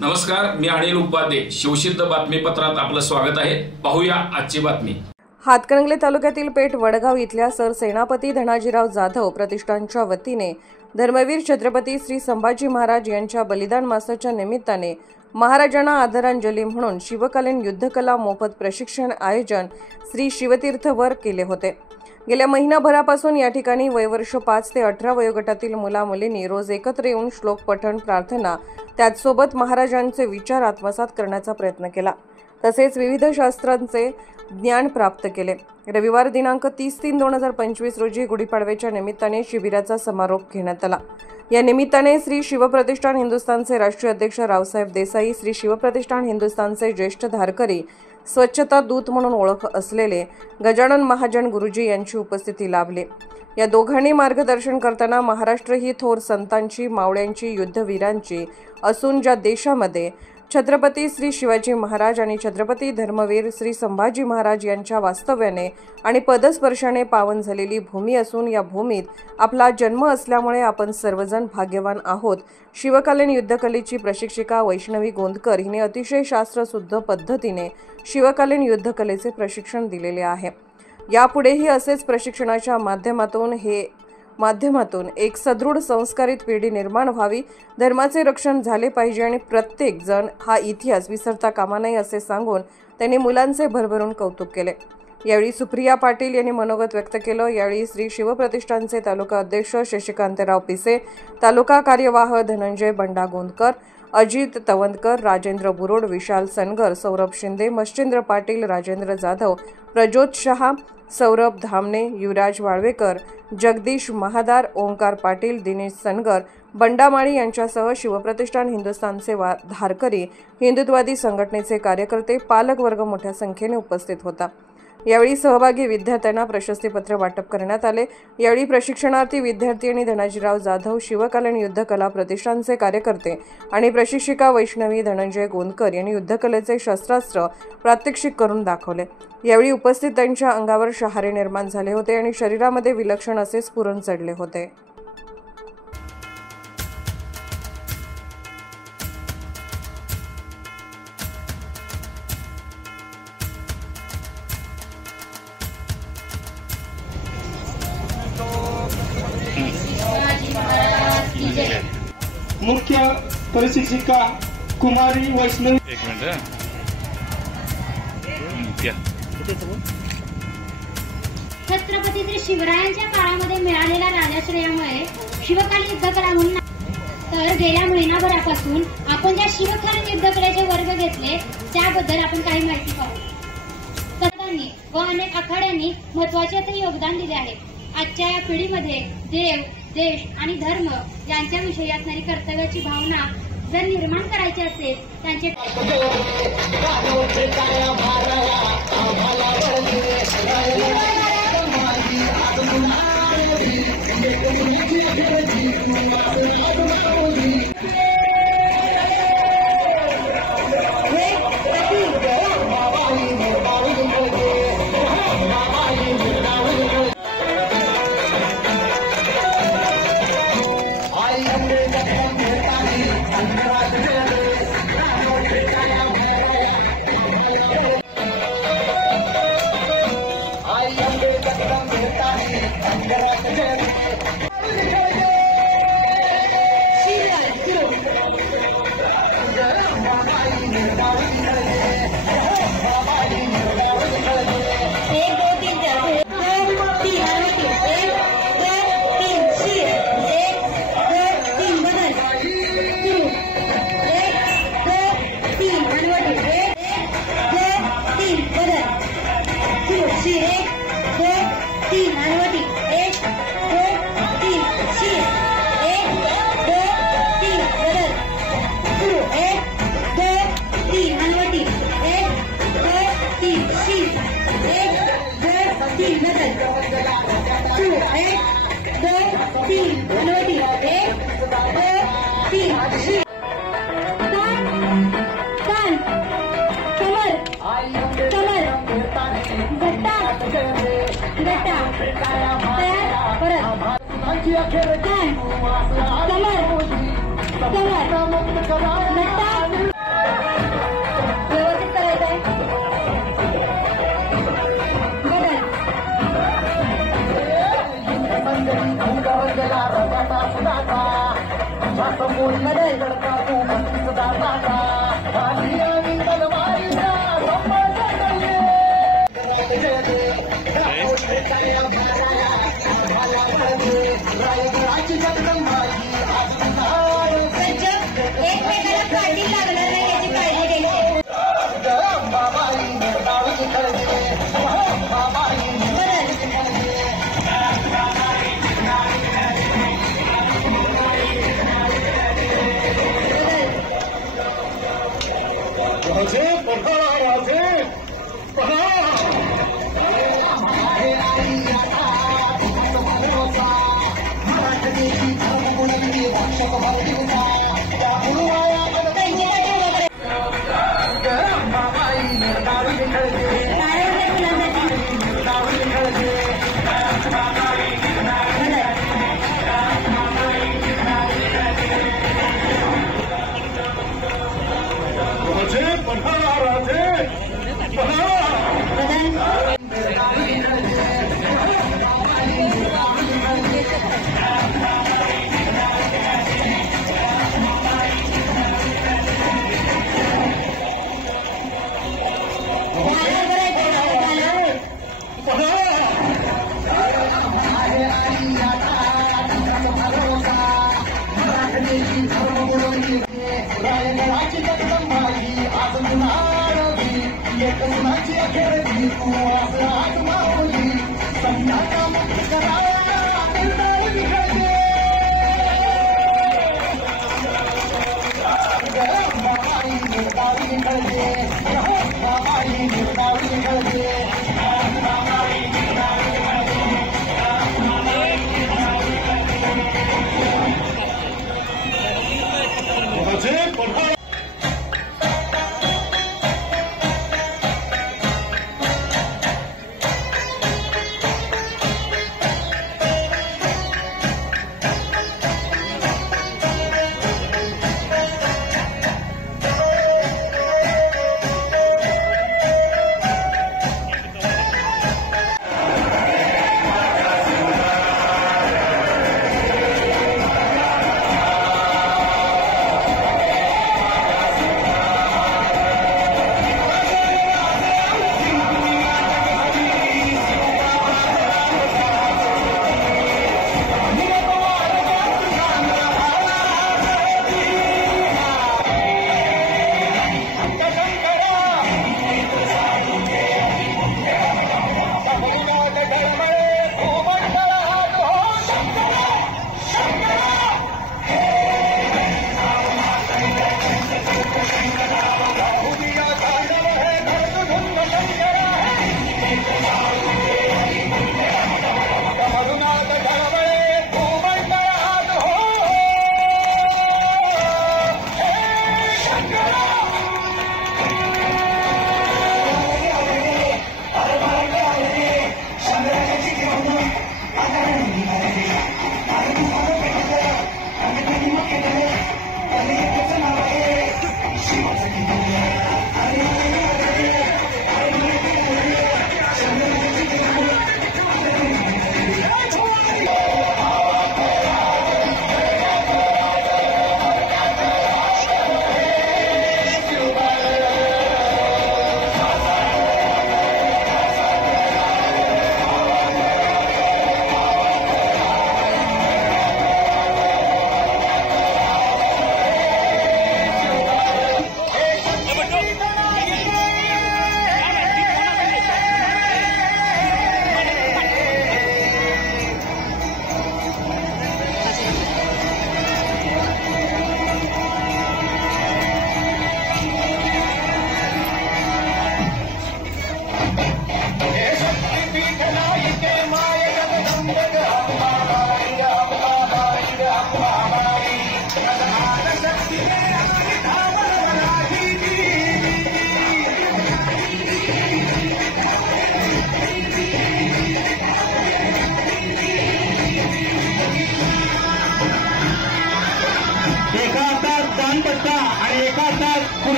नमस्कार, मी अनिल उपाध्ये. शिवसिद्ध बातमीपत्रात आपलं स्वागत आहे. पाहूया आजची बातमी. हातकणंगले तालुक्यातील पेठ वडगाव इथल्या सरसेनापती धनाजीराव जाधव प्रतिष्ठानच्या वतीने धर्मवीर छत्रपती श्री संभाजी महाराज यांच्या बलिदान मासाच्या निमित्ताने महाराजांना आदरांजली म्हणून शिवकालीन युद्धकला मोफत प्रशिक्षण आयोजन श्री शिवतीर्थवर केले होते. गेल्या महिनाभरापासून या ठिकाणी वयवर्ष 5 ते 18 वयोगटातील मुला-मुलींनी रोज एकत्र येऊन श्लोक पठण, प्रार्थना, त्याचसोबत महाराजांचे विचार आत्मसात करण्याचा प्रयत्न केला. तसेच विविध शास्त्रांचे ज्ञान प्राप्त केले. रविवार दिनांक 30/3/2025 रोजी गुढीपाडव्याच्या निमित्ताने शिबिराचा समारोप घेण्यात आला. या निमित्ताने श्री शिवप्रतिष्ठान हिंदुस्थानचे राष्ट्रीय अध्यक्ष रावसाहेब देसाई, श्री शिवप्रतिष्ठान हिंदुस्थानचे ज्येष्ठ धारकरी, स्वच्छता दूत म्हणून ओळख असलेले गजानन महाजन गुरुजी यांची उपस्थिती लाभली. या दोघांनी मार्गदर्शन करताना महाराष्ट्र ही थोर संतांची, मावळ्यांची, युद्धवीरांची असून ज्या देशामध्ये छत्रपती श्री शिवाजी महाराज आणि छत्रपती धर्मवीर श्री संभाजी महाराज यांच्या वास्तव्याने आणि पदस्पर्शाने पावन झालेली भूमी असून या भूमीत आपला जन्म असल्यामुळे आपण सर्वजण भाग्यवान आहोत. शिवकालीन युद्धकलेची प्रशिक्षिका वैष्णवी गोंदकर हिने अतिशय शास्त्रशुद्ध पद्धतीने शिवकालीन युद्धकलेचे प्रशिक्षण दिलेले आहे. यापुढेही असेच प्रशिक्षणाच्या माध्यमातून एक सदृढ संस्कारित पिढी निर्माण व्हावी, धर्माचे रक्षण झाले पाहिजे आणि प्रत्येक जण हा इतिहास विसरता कामा नये असे सांगून त्यांनी मुलांचे भरभरून कौतुक केले. यावेळी सुप्रिया पाटील यांनी मनोगत व्यक्त केलं. यावेळी श्री शिवप्रतिष्ठानचे तालुका अध्यक्ष शशिकांतराव पिसे, तालुका कार्यवाह धनंजय बंडा गोंदकर, अजित तवंदकर, राजेंद्र बुरोड, विशाल सनगर, सौरभ शिंदे, मच्छिंद्र पाटील, राजेंद्र जाधव, प्रज्योत शहा, सौरभ धामणे, युवराज वाळवेकर, जगदीश महादार, ओंकार पाटील, दिनेश सनगर, बंडामाळी यांच्यासह शिवप्रतिष्ठान हिंदुस्थानचे धारकरी, हिंदुत्ववादी संघटनेचे कार्यकर्ते, पालकवर्ग मोठ्या संख्येने उपस्थित होता. यावेळी सहभागी विद्यार्थ्यांना प्रशस्तीपत्र वाटप करण्यात आले. यावेळी प्रशिक्षणार्थी विद्यार्थी आणि धनाजीराव जाधव, शिवकालीन युद्धकला प्रतिष्ठानचे कार्यकर्ते आणि प्रशिक्षिका वैष्णवी धनंजय गोंदकर यांनी युद्धकलेचे शस्त्रास्त्र प्रात्यक्षिक करून दाखवले. यावेळी उपस्थितांच्या अंगावर शहारे निर्माण झाले होते आणि शरीरामध्ये विलक्षण असे स्फुरण चढले होते. मुख्य प्रशिक्षिका कुमारी वैष्णवी. एक मिनिट. छत्रपती श्री शिवरायांच्या काळामध्ये मिळालेल्या राजाश्रयामुळे शिवकालीन युद्धकला म्हणून तर गेल्या महिनाभरापासून आपण ज्या शिवकालीन युद्धकलेचे वर्ग घेतले त्याबद्दल आपण काही माहिती पाहू. संतांनी व अनेक आखाड्यांनी महत्त्वाचे असे योगदान दिले आहे. आजच्या या पिढीमध्ये देव, देश आणि धर्म यांच्याविषयी असणारी कर्तव्याची भावना जर निर्माण करायची असेल त्यांचे कमर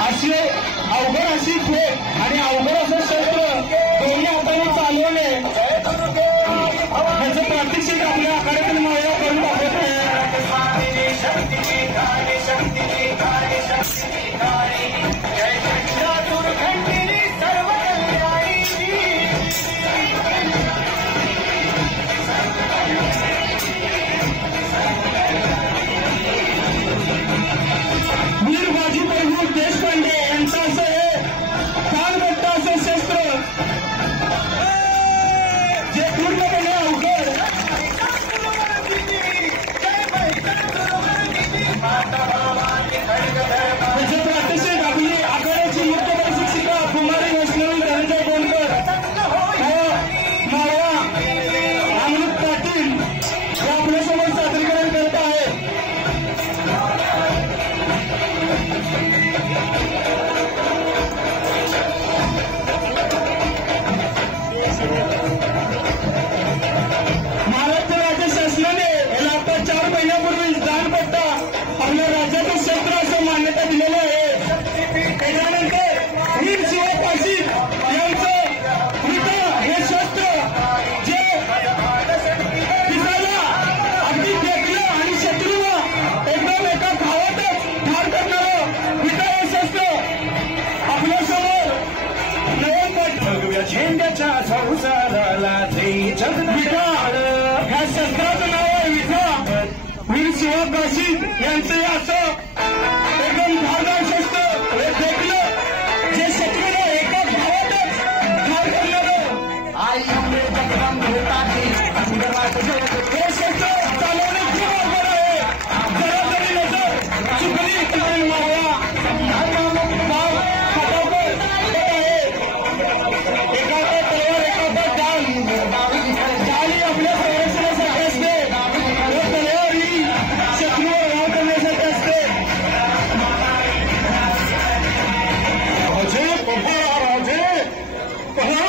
असे अवघड अशी खेळ आणि अवघड असं शस्त्र दोन्ही हाताने चालवणे याचं प्रात्यक्षिक आपल्या आखाड्यातील माया करून दाखवत आहे. ह्या शस्त्राचं नाव आहे विठा. वीर शिवकाशी यांचे असं एकदम धारदार शस्त्र हे फेकलं जे शत्रूला एका भावातच ठार करणारं. हे शस्त्र चालवणे खूप अवघड आहे. जरा जरी नजर चुकली तर मावळा भाव खटावकर आहे. एकावर तलवार एकावर डाल ही आपल्या संरक्षणासाठी असते. तलवार ही शत्रूवर वार करण्यासाठी असते. राजे पहा, राजे पहा.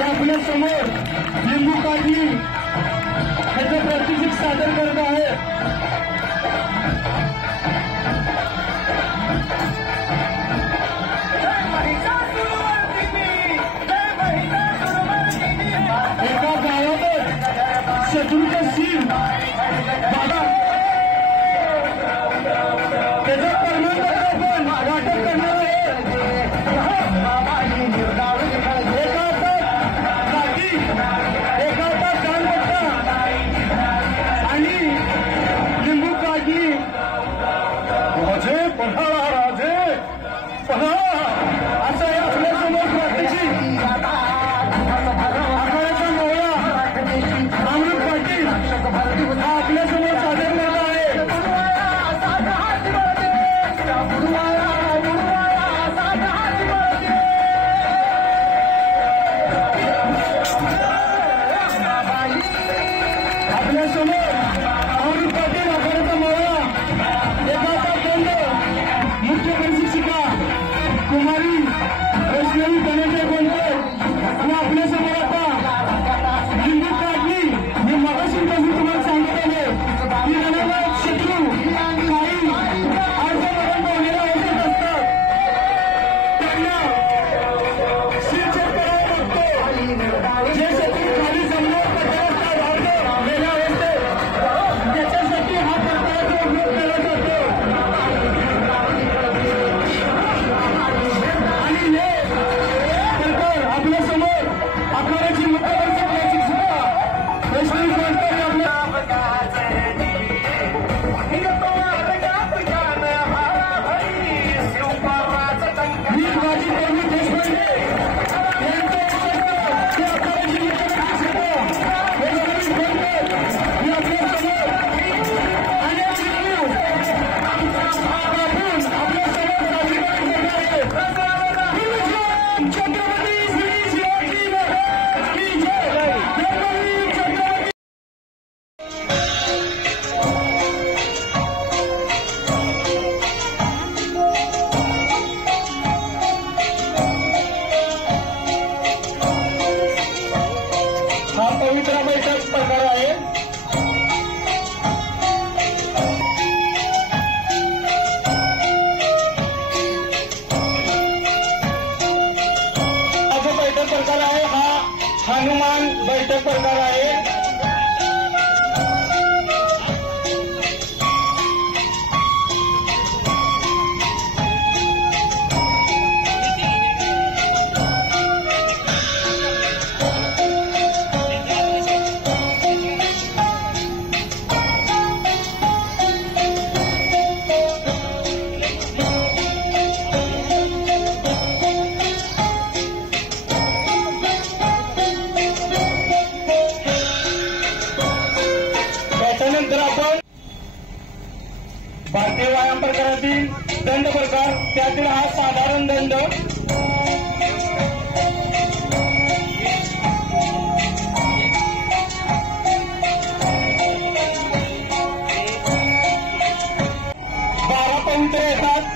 ते आपल्या समोर लिंबू काढली ह्याचं प्रात्यक्षिक सादर करत आहे. एका गावातच शत्रूचा सीन बाबा त्याचा प्रमाणपत्र पण वाटप करणार आहे. एका हातात काठी, एका हातात कानपट्टा आणि लिंबू काढली. राजे पहा, राजे पहा असं आहे आपल्यासमोर प्रात्यक्षिक. आखाड्याचा मोहळा अमृत पाटील हा आपल्यासमोर सादर करत आहे. आपल्यासमोर अमृत पाटील आखाड्याचा मोहळा, एका हातात दंड, मुख्य परिशिक्षिका कुमारी वैष्णवी धनंजय गोंडकर आणि आपल्यासमोर आता लिंबू काढली. मी मगाशीपासून तुम्हाला सांगत आहे की रणगावात शत्रू काही अर्धमरण पावलेला औषध असतात, त्यांना शिरछेद करावा लागतो. जे शत्रू खाली जमिनीवर पडले असतात अर्ध गेल्या अवस्थेत, त्याच्यासाठी हा प्रकाराचा उपयोग केला जातो. आणि हे सरकार आपल्यासमोर आपल्याची मुख्यमंत्री प्रात्यक्षिका वैष्णवी गोंडकर आपल्या वीरबाजी प्रभू देशपांडे यांचं वक्तव्य ते आपल्याची मुख्यमंत्री वैष्णवी गोंडकर ही आपल्यासमोर अनेक शिकू आपण आपल्यासमोर साजरी करत आहे. छत्रपती श्री शिवाजी महाराज की जय. धर्मवीर छत्रपती. हा पवित्र बैठक प्रकार आहे. हा जो बैठक प्रकार आहे हा हनुमान बैठक प्रकार आहे. त्याच्यानंतर आपण भारतीय व्यायाम प्रकारातील दंड प्रकार, त्यातील हा साधारण दंड. बारा पवित्र येतात.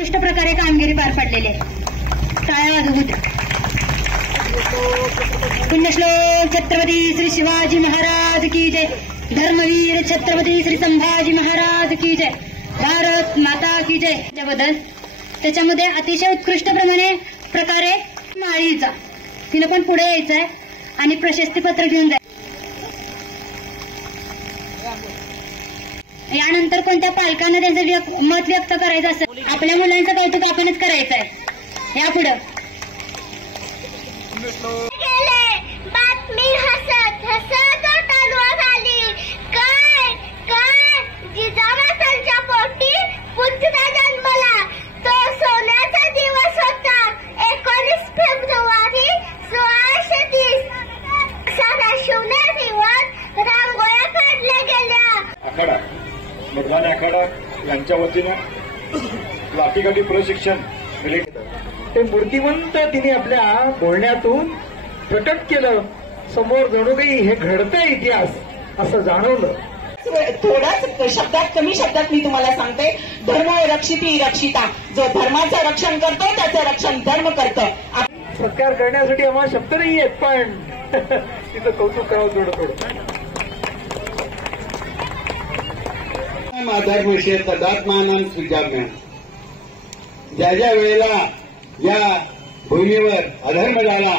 उत्कृष्ट प्रकारे कामगिरी पार पडलेली आहे. टाळ्या वाजवू द्या. पुण्यश्लोक छत्रपती श्री शिवाजी महाराज की जय. धर्मवीर छत्रपती श्री संभाजी महाराज की जय. भारत माता की जय. त्याबद्दल त्याच्यामध्ये अतिशय उत्कृष्ट प्रकारे माळीचा तिनं पण पुढे यायचंय आणि प्रशस्तीपत्र घेऊन जायचं. यानंतर कोणत्या पालकांना त्यांचं मत व्यक्त करायचं असेल, आपल्या मुलांचं कौतुक आपणच करायचं आहे. यापुढं बातमी हसत हसत चालू झाली. काय काय जिजामातांच्या पोटी पुत्र जन्मला. तो सोन्याचा दिवस होता. 19 फेब्रुवारी 1630. सारा शिवने दिवस रांगोळ्या काढल्या गेल्या. आखाडा मर्दानी आखाडा यांच्या वतीनं लाठीकाठी प्रशिक्षण ते मूर्तिमंत तिने आपल्या बोलण्यातून प्रकट केलं. समोर जणू काही हे घडतंय इतिहास असं जाणवलं. थोड्याच शब्दात, कमी शब्दात मी तुम्हाला सांगते, धर्म रक्षिती रक्षिता. जो धर्माचं रक्षण करतो त्याचं रक्षण धर्म करतं. सत्कार करण्यासाठी आम्हाला शब्द नाही आहेत, पण तिथं कौतुक करावं थोडं. आधारविषय तदात्मानं स्वीकारणे. ज्या ज्या वेळेला या भूमीवर अधर्म झाला,